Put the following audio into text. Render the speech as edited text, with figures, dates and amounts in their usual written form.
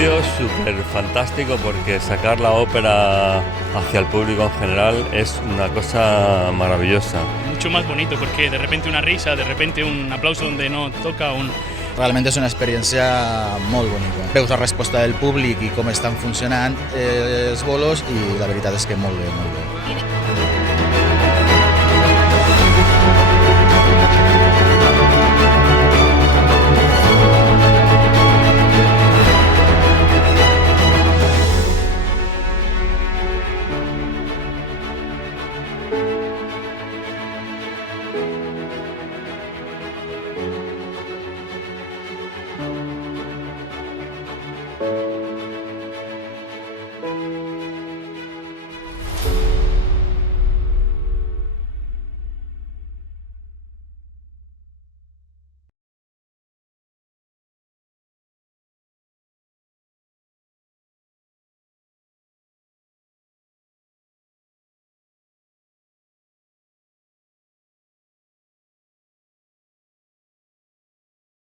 parecido súper fantástico porque sacar la ópera hacia el público en general es una cosa maravillosa. Mucho más bonito porque de repente una risa, de repente un aplauso donde no toca un... Realment és una experiència molt bonica. Veus la resposta del públic i com estan funcionant els bolos i la veritat és que molt bé, molt bé.